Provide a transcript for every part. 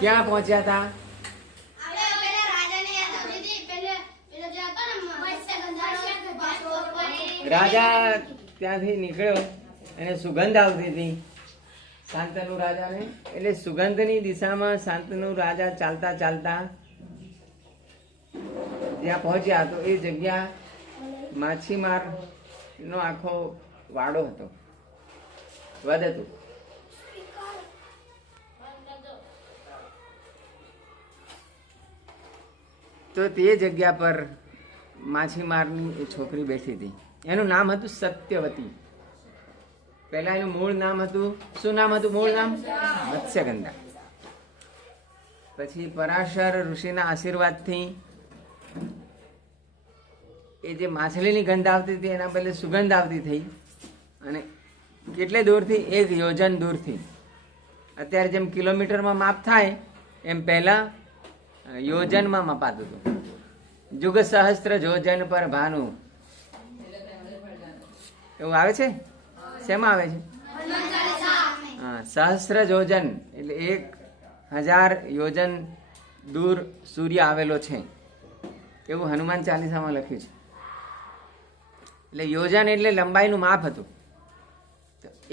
ક્યાં પહોંચ્યા હતા? રાજા ત્યાંથી નીકળ્યો અને સુગંધ આવતી હતી શાંતનુ રાજાને. એટલે સુગંધની દિશામાં શાંતનુ રાજા ચાલતા ચાલતા જ્યાં પહોંચ્યા તો એ જગ્યા માછીમાર નો આખો વાડો હતો, વદ હતું. તો તે જગ્યા પર માછીમારની એ છોકરી બેઠી હતી. એનું નામ હતું સત્યવતી. પહેલા એનું મૂળ નામ હતું, શું નામ હતું? મૂળ નામ મત્સ્યગંધા. પછી પરાશર ઋષિના આશીર્વાદથી એ જે માછલીની ગંધ આવતી હતી એના બદલે સુગંધ આવતી થઈ. અને કેટલે દૂરથી? 1 યોજન દૂરથી. અત્યારે જેમ કિલોમીટરમાં માપ થાય એમ પહેલા યોજનમાં મપાતું હતું. જુગ સહસ્ત્ર જોજન પર ભાનુ, એવું આવે છે. શેમાં આવે છે? હા, સહસ્ત્ર યોજન એટલે 1000 યોજન દૂર સૂર્ય આવેલો છે, એવું હનુમાન ચાલીસામાં લખ્યું છે. એટલે યોજન એટલે લંબાઈનું માપ હતું.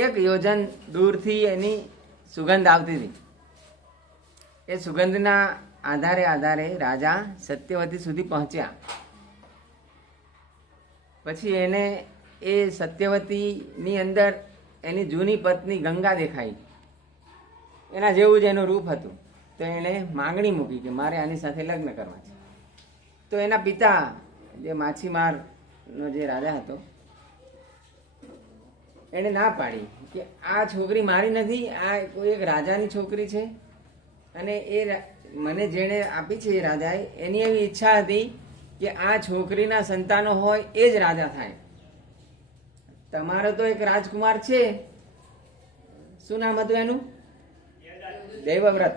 1 યોજન દૂરથી એની સુગંધ આવતી હતી. એ સુગંધના આધારે રાજા સત્યવતી સુધી પહોંચ્યા. પછી એને એ સત્યવતીની અંદર એની જૂની પત્ની ગંગા દેખાઈ. એના જેવું જ એનું રૂપ હતું. તો એણે માંગણી મૂકી કે મારે આની સાથે લગ્ન કરવા છે. તો એના પિતા જે માછીમારનો જે રાજા હતો એણે ના પાડી કે આ છોકરી મારી નથી, આ કોઈ એક રાજાની છોકરી છે. અને એ મને જેણે આપી છે એ રાજાએ, એની એવી ઈચ્છા હતી કે આ છોકરીના સંતાનો હોય એ જ રાજા થાય. તમારો તો એક રાજકુમાર છે, શું નામ હતું એનું? દેવવ્રત.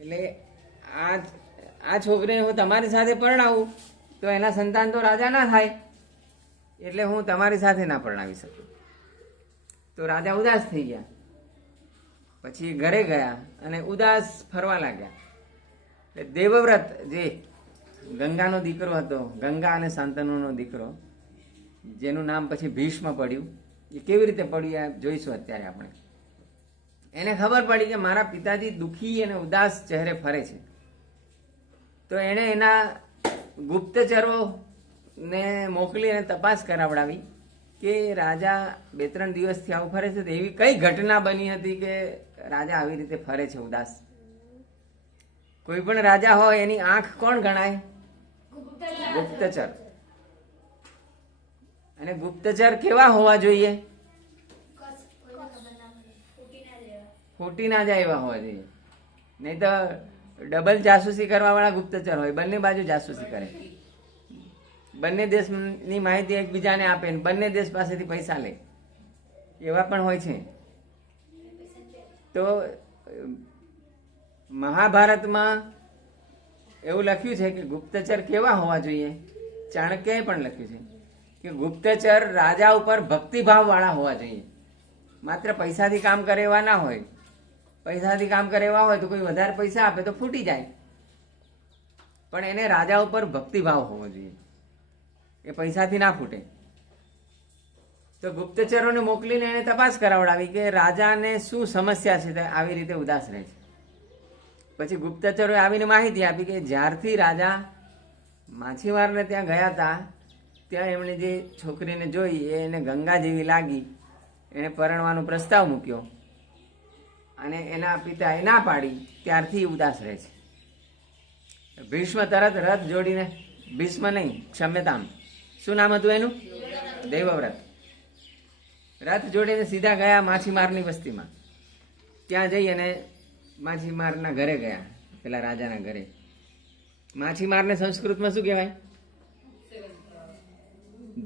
એટલે આ છોકરીને હું તમારી સાથે પરણાવું તો એના સંતાન તો રાજા ના થાય, એટલે હું તમારી સાથે ના પરણાવી શકું. તો રાજા ઉદાસ થઈ ગયા. પછી ઘરે ગયા અને ઉદાસ ફરવા લાગ્યા. એટલે દેવવ્રત જે ગંગાનો દીકરો હતો, ગંગા અને શાંતનુનો દીકરો, જેનું નામ પછી ભીષ્મ પડ્યું. એ કેવી રીતે પડ્યું આ જોઈશું અત્યારે આપણે. એને ખબર પડી કે મારા પિતાજી દુઃખી અને ઉદાસ ચહેરે ફરે છે. તો એણે એના ગુપ્તચરોને મોકલી અને તપાસ કરાવડાવી કે રાજા 2-3 દિવસથી આવું ફરે છે, તો એવી કઈ ઘટના બની હતી કે રાજા આવી રીતે ફરે છે ઉદાસ. કોઈ પણ રાજા હોય એની આંખ કોણ ગણાય? ગુપ્તચર. અને ગુપ્તચર કેવા હોવા જોઈએ? ફૂટી ના જાય એવા હોવા જોઈએ. નહીં તો ડબલ જાસૂસી કરવા વાળા ગુપ્તચર હોય, બંને બાજુ જાસૂસી કરે, બંને દેશની માહિતી એકબીજાને આપે, બંને દેશ પાસેથી પૈસા લે, એવા પણ હોય છે. તો મહાભારતમાં એવું લખ્યું છે કે ગુપ્તચર કેવા હોવા જોઈએ. ચાણક્યએ પણ લખ્યું છે કે ગુપ્તચર રાજા ઉપર ભક્તિભાવ વાળા હોવા જોઈએ. માત્ર પૈસાથી કામ કરે એવા ના હોય. પૈસાથી કામ કરે એવા હોય તો કોઈ વધારે પૈસા આપે તો ફૂટી જાય, પણ એને રાજા ઉપર ભક્તિભાવ હોવો જોઈએ, એ પૈસાથી ના ફૂટે. તો ગુપ્તચરોને મોકલીને એને તપાસ કરાવડાવી કે રાજાને શું સમસ્યા છે, આવી રીતે ઉદાસ રહે છે. પછી ગુપ્તચરોએ આવીને માહિતી આપી કે જ્યારથી રાજા માછીમારને ત્યાં ગયા હતા ત્યાં એમણે જે છોકરીને જોઈ એ એને ગંગા જેવી લાગી. એને પરણવાનો પ્રસ્તાવ મૂક્યો અને એના પિતાએ ના પાડી, ત્યારથી ઉદાસ રહે છે. ભીષ્મ તરત રથ જોડીને, ભીષ્મ નહીં, ક્ષમ્યતામ, શું નામ હતું એનું? દેવવ્રત. રથ જોડીને સીધા ગયા માછીમારની વસ્તીમાં. ત્યાં જઈ અને માછીમારના ઘરે ગયા, પેલા રાજાના ઘરે. માછીમારને સંસ્કૃતમાં શું કહેવાય?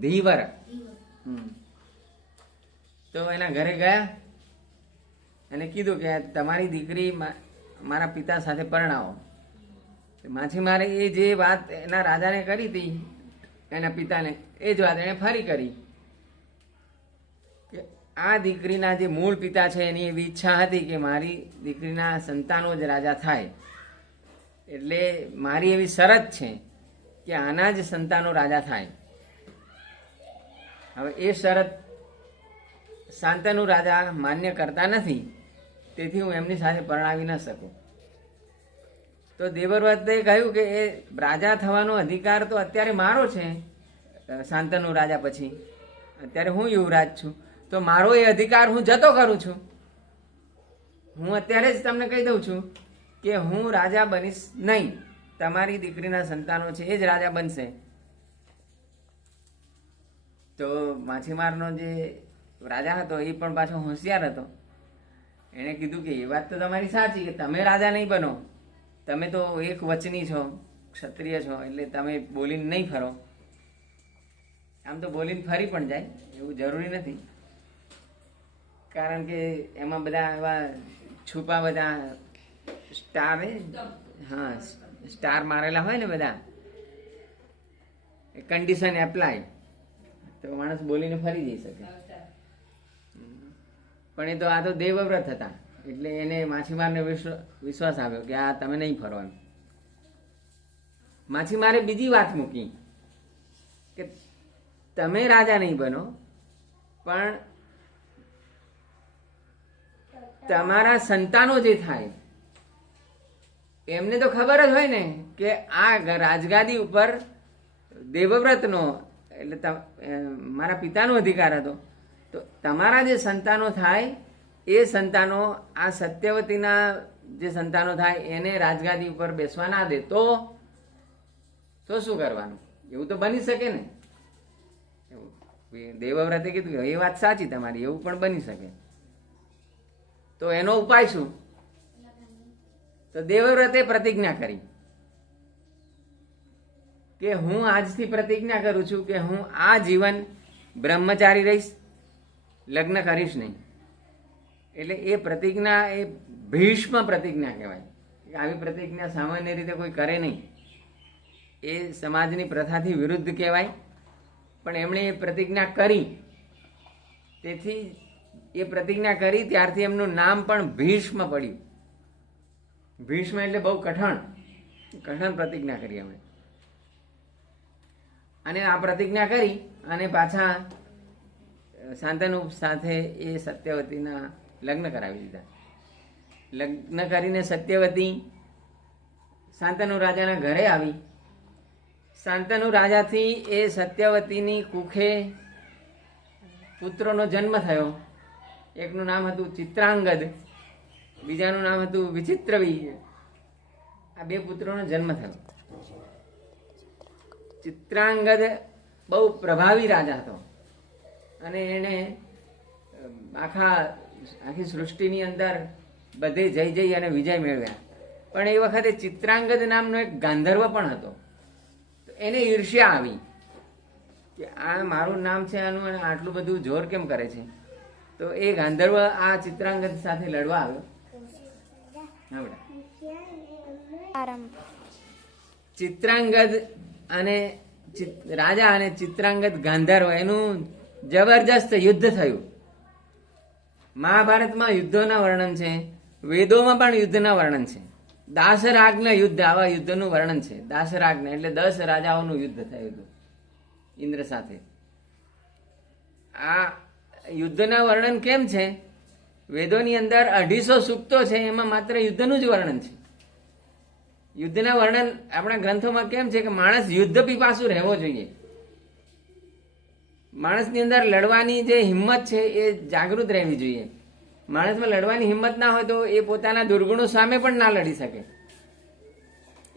ધીવર. તો એના ઘરે ગયા અને કીધું કે તમારી દીકરી મારા પિતા સાથે પરણાવો. માછીમારે એ જે વાત એના રાજાને કરી હતી, એના પિતાને, એ જ વાત એને ફરી કરી કે આ દીકરીના જે મૂળ પિતા છે એની એવી ઈચ્છા હતી કે મારી દીકરીના સંતાનો જ રાજા થાય, એટલે મારી એવી શરત છે કે આના જ સંતાનો રાજા થાય. હવે એ શરત શાંતનુ રાજા માન્ય કરતા નથી, તેથી હું એમની સાથે પરણાવી ન શકું. તો દેવવ્રતે કહ્યું કે એ રાજા થવાનો અધિકાર તો અત્યારે મારો છે, શાંતનુ રાજા પછી અત્યારે હું યુવરાજ છું, તો મારો એ અધિકાર હું જતો કરું છું. હું અત્યારે જ તમને કહી દઉં છું કે હું રાજા બનીશ નહીં, તમારી દીકરીના સંતાનો છે એ જ રાજા બનશે. તો માછીમારનો જે રાજા હતો એ પણ પાછો હોશિયાર હતો. એણે કીધું કે એ વાત તો તમારી સાચી કે તમે રાજા નહીં બનો, તમે તો એક વચની છો, ક્ષત્રિય છો, એટલે તમે બોલીને નહીં ફરો. આમ તો બોલીને ફરી પણ જાય એવું જરૂરી નથી, કારણ કે એમાં બધા એવા છુપા બધા સ્ટાર, હા સ્ટાર મારેલા હોય ને બધા, કન્ડિશન એપ્લાય, તો માણસ બોલીને ફરી જઈ શકે. પણ એ તો આ તો દેવવ્રત હતા, એટલે એને માછીમારને વિશ્વાસ આવ્યો કે આ તમે નહીં ફરવાનું. માછીમારે બીજી વાત મૂકી કે તમે રાજા નહીં બનો, પણ તમારા સંતાનો જે થાય એમને તો ખબર જ હોય ને કે આ રાજગાદી ઉપર દેવવ્રતનો એટલે મારા પિતાનો અધિકાર હતો, તો તમારા જે સંતાનો થાય એ સંતાનો આ સત્યવતીના જે સંતાનો થાય એને રાજગાદી ઉપર બેસવા ના દે તો શું કરવાનું? એવું તો બની શકે ને. દેવવ્રતે કીધું કે એ વાત સાચી તમારી, એવું પણ બની શકે. તો એનો ઉપાય શું? તો દેવવ્રતે પ્રતિજ્ઞા કરી કે હું આજથી પ્રતિજ્ઞા કરું છું કે હું આ જીવન બ્રહ્મચારી રહીશ, લગ્ન કરીશ નહીં. એટલે એ પ્રતિજ્ઞા એ ભીષ્મ પ્રતિજ્ઞા કહેવાય. આવી પ્રતિજ્ઞા સામાન્ય રીતે કોઈ કરે નહીં, એ સમાજની પ્રથાથી વિરુદ્ધ કહેવાય. પણ એમણે એ પ્રતિજ્ઞા કરી, તેથી એ પ્રતિજ્ઞા કરી ત્યારથી એમનું નામ પણ ભીષ્મ પડ્યું. ભીષ્મ એટલે બહુ કઠણ પ્રતિજ્ઞા કરી એમણે. અને આ પ્રતિજ્ઞા કરી અને પાછા શાંતનુ સાથે એ સત્યવતીના લગ્ન કરાવી દીધા. લગ્ન કરીને સત્યવતી શાંતનુ રાજાના ઘરે આવી. શાંતનુ રાજાથી એ સત્યવતીની કુખે પુત્રોનો જન્મ થયો. એકનું નામ હતું ચિત્રાંગદ, બીજાનું નામ હતું વિચિત્રવી. આ બે પુત્રોનો જન્મ થયો. ચિત્રાંગદ બહુ પ્રભાવી રાજા હતો અને એને આખી સૃષ્ટિની અંદર બધે જઈ અને વિજય મેળવ્યા. પણ એ વખતે ચિત્રાંગદ નામનો એક ગાંધર્વ પણ હતો. તો એને ઈર્ષ્યા આવી કે આ મારું નામ છે આનું અને આટલું બધું જોર કેમ કરે છે. તો એ ગાંધર્વ આ ચિત્રાંગદ સાથે લડવા આવ્યો. ચિત્રાંગદ અને રાજા અને ચિત્રાંગદ ગાંધર્વ એનું જબરજસ્ત યુદ્ધ થયું. મહાભારતમાં યુદ્ધોના વર્ણન છે, વેદોમાં પણ યુદ્ધના વર્ણન છે. દાસરાગના યુદ્ધ, આવા યુદ્ધનું વર્ણન છે. દાસરાગના એટલે 10 રાજાઓનું યુદ્ધ થયું હતું ઇન્દ્ર સાથે. આ યુદ્ધના વર્ણન કેમ છે? વેદોની અંદર 250 સૂક્તો છે, એમાં માત્ર યુદ્ધનું જ વર્ણન છે. યુદ્ધના વર્ણન આપણા ગ્રંથોમાં કેમ છે કે માણસ યુદ્ધ પીપાસુ રહેવો જોઈએ. માણસની અંદર લડવાની જે હિંમત છે એ જાગૃત રહેવી જોઈએ. માણસમાં લડવાની હિંમત ના હોય તો એ પોતાના દુર્ગુણો સામે પણ ના લડી શકે.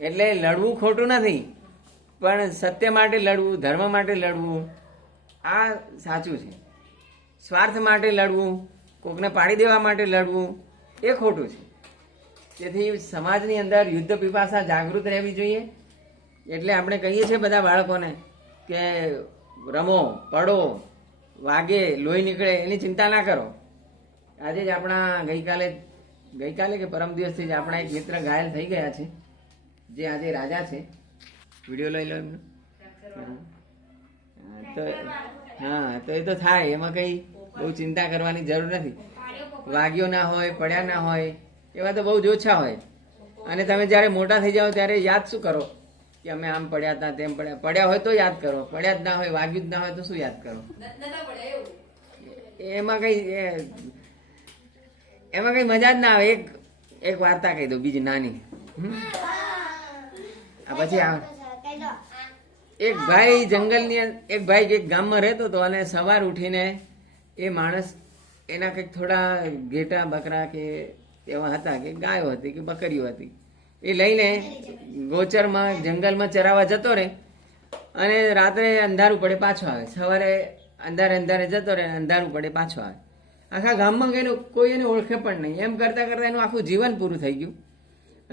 એટલે લડવું ખોટું નથી, પણ સત્ય માટે લડવું, ધર્મ માટે લડવું આ સાચું છે. સ્વાર્થ માટે લડવું, કોકને પાડી દેવા માટે લડવું એ ખોટું છે. તેથી સમાજની અંદર યુદ્ધ પીપાસા જાગૃત રહેવી જોઈએ. એટલે આપણે કહીએ છીએ બધા બાળકોને કે રમો, પડો, વાગે, લોહી નીકળે એની ચિંતા ના કરો. આજે જ આપણા ગઈકાલે કે પરમ દિવસથી જ આપણા એક મિત્ર ઘાયલ થઈ ગયા છે, જે આજે રાજા છે. વિડીયો લઈ લો એમનો. તો હા, તો એ તો થાય, એમાં કઈ બહુ ચિંતા કરવાની જરૂર નથી. વાગ્યો ના હોય, પડ્યા ના હોય, એવા તો બહુ જ ઓછા હોય. અને તમે જ્યારે મોટા થઈ જાઓ ત્યારે યાદ શું કરો કે અમે આમ પડ્યા હતા, તેમ પડ્યા. પડ્યા હોય તો યાદ કરો, પડ્યા જ ના હોય, વાગ્યું જ ના હોય તો શું યાદ કરો? એમાં કઈ મજા જ ના આવે. એક વાર્તા કહી દો, બીજી નાની. પછી એક ભાઈ જંગલની એક ભાઈ એક ગામમાં રહેતો હતો અને સવાર ઉઠીને એ માણસ એના કંઈક થોડા ઘેટા બકરા કે એવા હતા કે ગાયો હતી કે બકરીઓ હતી, એ લઈને ગોચરમાં જંગલમાં ચરાવવા જતો રહે અને રાત્રે અંધારું પડે પાછો આવે. સવારે અંધારે જતો રહે, અંધારું પડે પાછો આવે. આખા ગામમાં ગયેલો કોઈ એને ઓળખે પણ નહીં. એમ કરતાં કરતાં એનું આખું જીવન પૂરું થઈ ગયું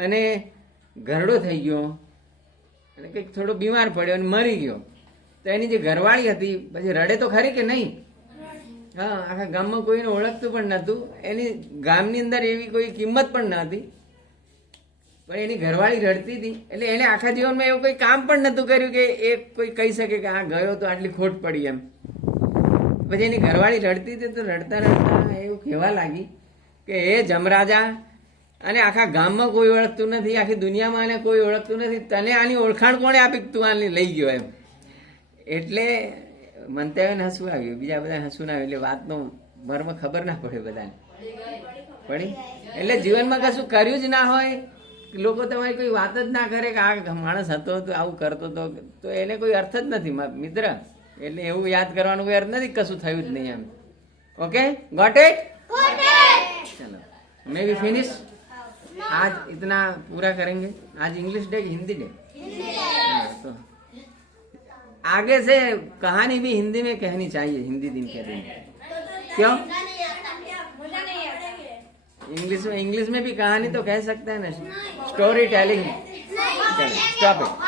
અને ઘરડો થઈ ગયો અને કંઈક થોડો બીમાર પડ્યો અને મરી ગયો. તો એની જે ઘરવાળી હતી પછી રડે તો ખરી કે નહીં? હા, આખા ગામમાં કોઈને ઓળખતું પણ નહોતું. એની ગામની અંદર એવી કોઈ કિંમત પણ ન હતી, પણ એની ઘરવાળી રડતી હતી. એટલે એને આખા જીવનમાં એવું કોઈ કામ પણ નહોતું કર્યું કે એ કોઈ કહી શકે કે આ ગયો તો આટલી ખોટ પડી એમ. પછી એની ઘરવાળી રડતી હતી તો રડતા રડતા એવું કહેવા લાગી કે હે જમરાજા, અને આખા ગામમાં કોઈ ઓળખતું નથી, આખી દુનિયામાં એને કોઈ ઓળખતું નથી, તને આની ઓળખાણ કોણે આપી તું આની લઈ ગયો એમ. એટલે મંતવ્યને હસવું આવ્યું, બીજા બધા હસવું ના આવ્યું. એટલે વાતનો મર્મ ખબર ના પડે બધાને પડી. એટલે જીવનમાં કશું કર્યું જ ના હોય, લોકો તમારી કોઈ વાત જ ના કરે કે આ માણસ હતો તો આવું કરતો હતો, તો એને કોઈ અર્થ જ નથી મિત્ર. એટલે એવું યાદ કરવાનું કોઈ અર્થ નથી, કશું થયું જ નહીં એમ. Okay, got it? चलो, मैं भी फिनिश. आज इतना पूरा करेंगे. आज इंग्लिश डे कि हिंदी डे? तो आगे से कहानी भी हिंदी में कहनी चाहिए, हिंदी दिन के दिन. क्यों? इंग्लिश में भी कहानी तो कह सकते हैं ना, स्टोरी टेलिंग. चलो, स्टॉप इट.